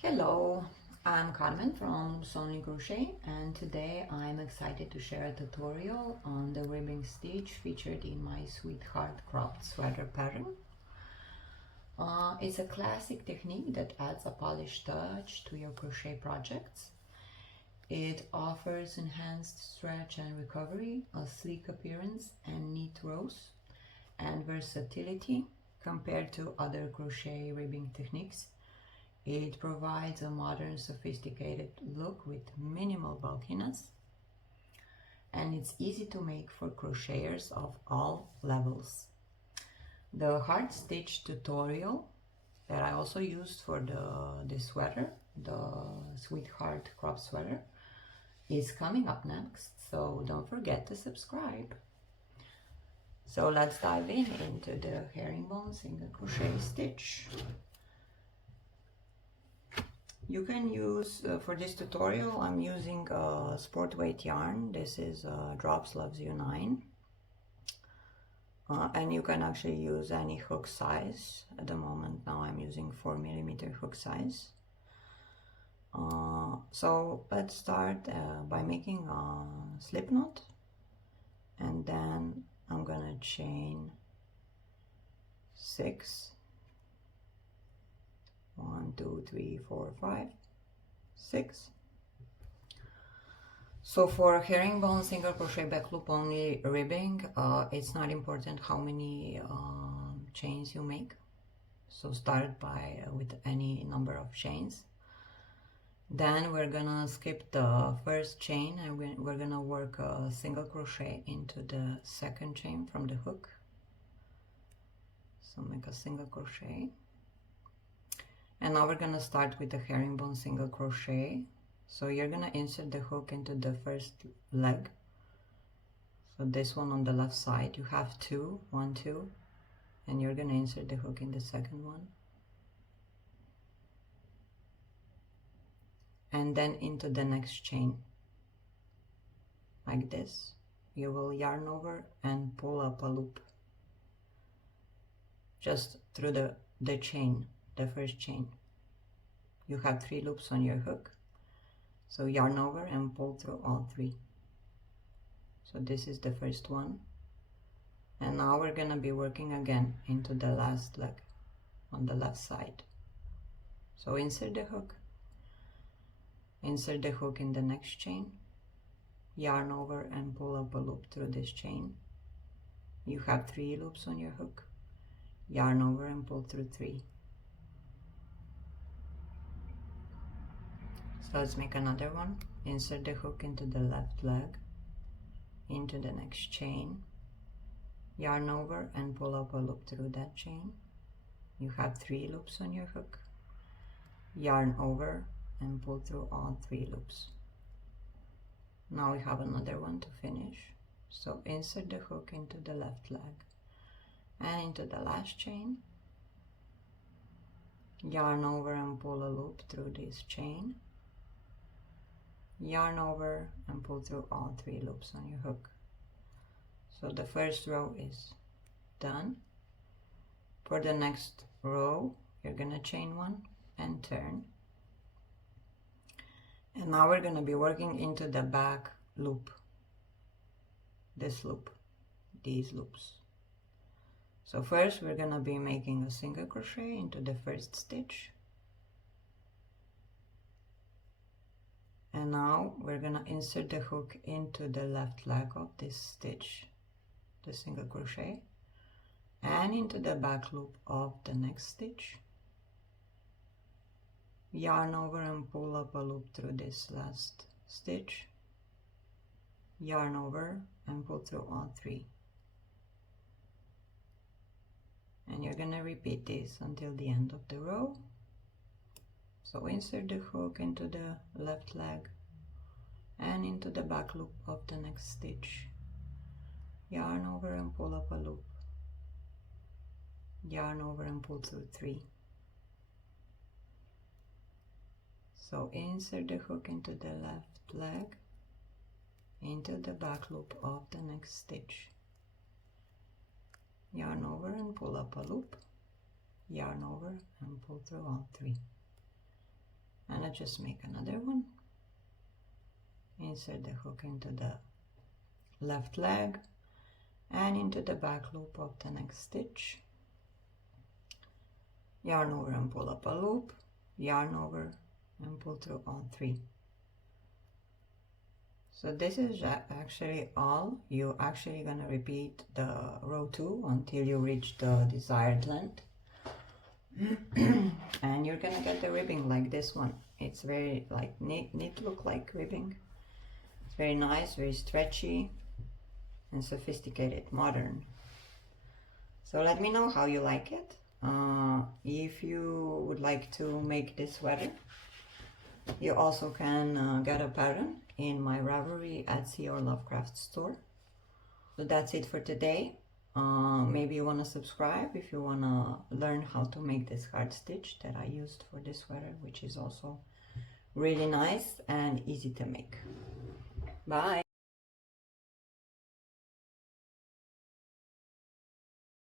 Hello, I'm Carmen from Sony Crochet, and today I'm excited to share a tutorial on the ribbing stitch featured in my Sweetheart cropped sweater pattern. It's a classic technique that adds a polished touch to your crochet projects. It offers enhanced stretch and recovery, a sleek appearance, and neat rows, and versatility compared to other crochet ribbing techniques. It provides a modern, sophisticated look with minimal bulkiness, and it's easy to make for crocheters of all levels. The hard stitch tutorial that I also used for the sweater, the Sweetheart crop sweater, is coming up next, so don't forget to subscribe. So let's dive into the herringbone single crochet stitch. You can use, for this tutorial, I'm using sport weight yarn. This is Drops Loves You 9. And you can actually use any hook size. At the moment now I'm using 4mm hook size. So let's start by making a slip knot. And then I'm gonna chain 6. 1, 2, 3, 4, 5, 6. So for herringbone single crochet back loop only ribbing, it's not important how many chains you make. So start by with any number of chains. Then we're gonna skip the first chain and we're gonna work a single crochet into the second chain from the hook. So make a single crochet. And now we're gonna start with the herringbone single crochet. So you're gonna insert the hook into the first leg. So this one on the left side, you have 2, 1, 2, and you're gonna insert the hook in the second one. And then into the next chain, like this. You will yarn over and pull up a loop. Just through the chain. The first chain. You have 3 loops on your hook, so yarn over and pull through all 3. So this is the first one, and now we're gonna be working again into the last leg on the left side. So insert the hook in the next chain, yarn over and pull up a loop through this chain. You have 3 loops on your hook, yarn over and pull through 3. So let's make another one. Insert the hook into the left leg, into the next chain, yarn over and pull up a loop through that chain. You have 3 loops on your hook, yarn over and pull through all 3 loops. Now we have another one to finish. So insert the hook into the left leg and into the last chain, yarn over and pull a loop through this chain, yarn over and pull through all 3 loops on your hook. So the first row is done. For the next row, you're gonna chain 1 and turn. And now we're gonna be working into the back loop. This loop, these loops. So first we're gonna be making a single crochet into the first stitch. And now we're gonna insert the hook into the left leg of this stitch, the single crochet, and into the back loop of the next stitch. Yarn over and pull up a loop through this last stitch. Yarn over and pull through all 3. And you're gonna repeat this until the end of the row. So insert the hook into the left leg and into the back loop of the next stitch. Yarn over and pull up a loop. Yarn over and pull through 3. So insert the hook into the left leg, into the back loop of the next stitch. Yarn over and pull up a loop. Yarn over and pull through all 3. let's just make another one. Insert the hook into the left leg and into the back loop of the next stitch. Yarn over and pull up a loop, yarn over and pull through all 3. So this is actually all. You're actually gonna repeat the row 2 until you reach the desired length. And you're gonna get the ribbing like this one. It's very like neat look like ribbing. It's very nice, very stretchy and sophisticated, modern. So let me know how you like it. If you would like to make this sweater, you also can get a pattern in my Ravelry, Etsy or Lovecraft store. So that's it for today. Maybe you want to subscribe if you want to learn how to make this card stitch that I used for this sweater, which is also really nice and easy to make. Bye!